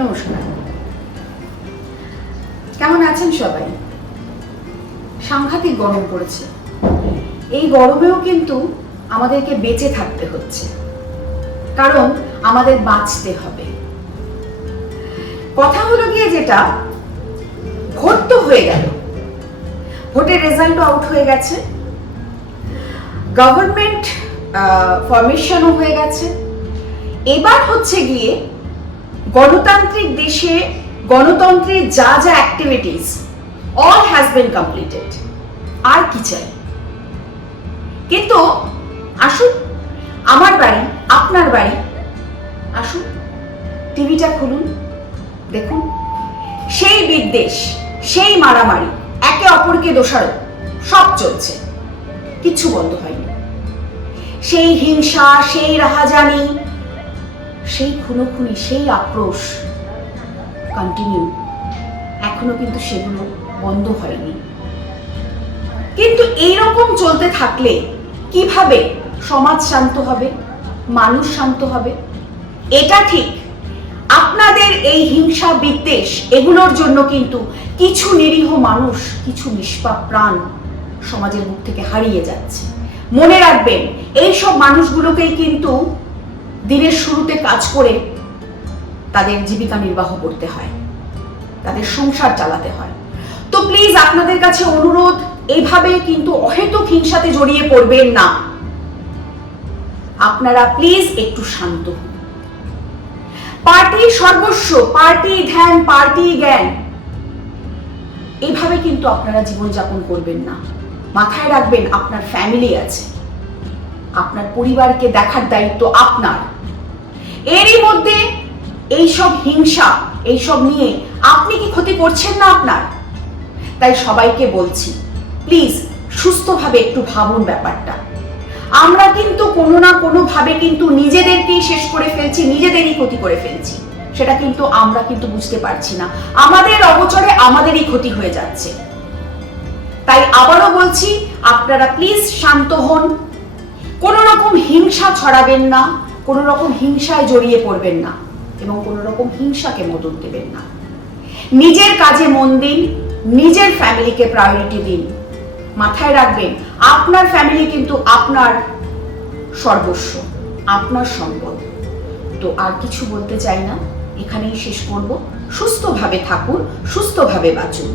নমস্কার। কেমন আছেন সবাই? সাংঘাতিক গরম পড়েছে। এই গরমেও কিন্তু আমাদেরকে বেঁচে থাকতে হচ্ছে। কারণ আমাদের বাঁচতে হবে। কথা হলো গিয়ে যেটা, ভোট তো হয়ে গেল। ভোটের রেজাল্ট আউট হয়ে গেছে। গভর্নমেন্ট ফরমেশনও হয়ে গেছে। এবার হচ্ছে গিয়ে গণতান্ত্রিক দেশে গণতন্ত্রের যা যা activities all has been completed আর কি চাই? কিন্তু আসুন, আমার বাড়ি, আপনার বাড়ি, আসুন, টিভিটা খুলুন, দেখুন। সেই বিদ্বেষ, সেই মারামারি, একে অপরকে দোষারোপ, সব চলছে। কিচ্ছু বন্ধ হয়নি। সেই হিংসা, সেই রাহাজানি সেই খুনোখুনি, সেই আক্রোশ কন্টিনিউ এখনও কিন্তু সেগুলো বন্ধ হয়নি। কিন্তু এইরকম চলতে থাকলে কীভাবে সমাজ শান্ত হবে, মানুষ শান্ত হবে? এটা ঠিক। আপনাদের এই হিংসা, বিদ্বেষ এগুলোর জন্য কিন্তু কিছু নিরীহ মানুষ, কিছু নিষ্পাপ প্রাণ সমাজের মুখ থেকে হারিয়ে যাচ্ছে। মনে রাখবেন এই সব মানুষগুলোকেই কিন্তু দিনের শুরুতে কাজ করে তাদের জীবিকা নির্বাহ করতে হয়, তাদের সংসার চালাতে হয়। তো প্লিজ আপনাদের কাছে অনুরোধ এইভাবে কিন্তু অহেতুক হিংসাতে জড়িয়ে পড়বেন না। আপনারা প্লিজ একটু শান্ত হন। পার্টি সর্বস্ব, পার্টি ধ্যান, পার্টি জ্ঞান, এভাবে কিন্তু আপনারা জীবনযাপন করবেন না। মাথায় রাখবেন আপনার ফ্যামিলি আছে। আপনার পরিবারকে দেখার দায়িত্ব আপনার। এরই মধ্যে এইসব হিংসা, এইসব নিয়ে আপনি কি ক্ষতি করছেন না আপনার? তাই সবাইকে বলছি প্লিজ সুস্থভাবে একটু ভাবুন ব্যাপারটা। আমরা কিন্তু কোনো না কোনো ভাবে কিন্তু নিজেদেরকেই শেষ করে ফেলছি, নিজেদেরই ক্ষতি করে ফেলছি। সেটা কিন্তু আমরা কিন্তু বুঝতে পারছি না। আমাদের অবচরে আমাদেরই ক্ষতি হয়ে যাচ্ছে। তাই আবারও বলছি, আপনারা প্লিজ শান্ত হন রকম হিংসা ছড়াবেন না, কোনো রকম হিংসায় জড়িয়ে পড়বেন না এবং কোনো রকম হিংসাকে মদত দেবেন না। নিজের কাজে মন দিন, নিজের ফ্যামিলিকে প্রায়োরিটি দিন। মাথায় রাখবেন, আপনার ফ্যামিলি কিন্তু আপনার সর্বস্ব, আপনার সম্পদ। তো আর কিছু বলতে চাই না, এখানেই শেষ করব। সুস্থভাবে থাকুন, সুস্থভাবে বাঁচুন।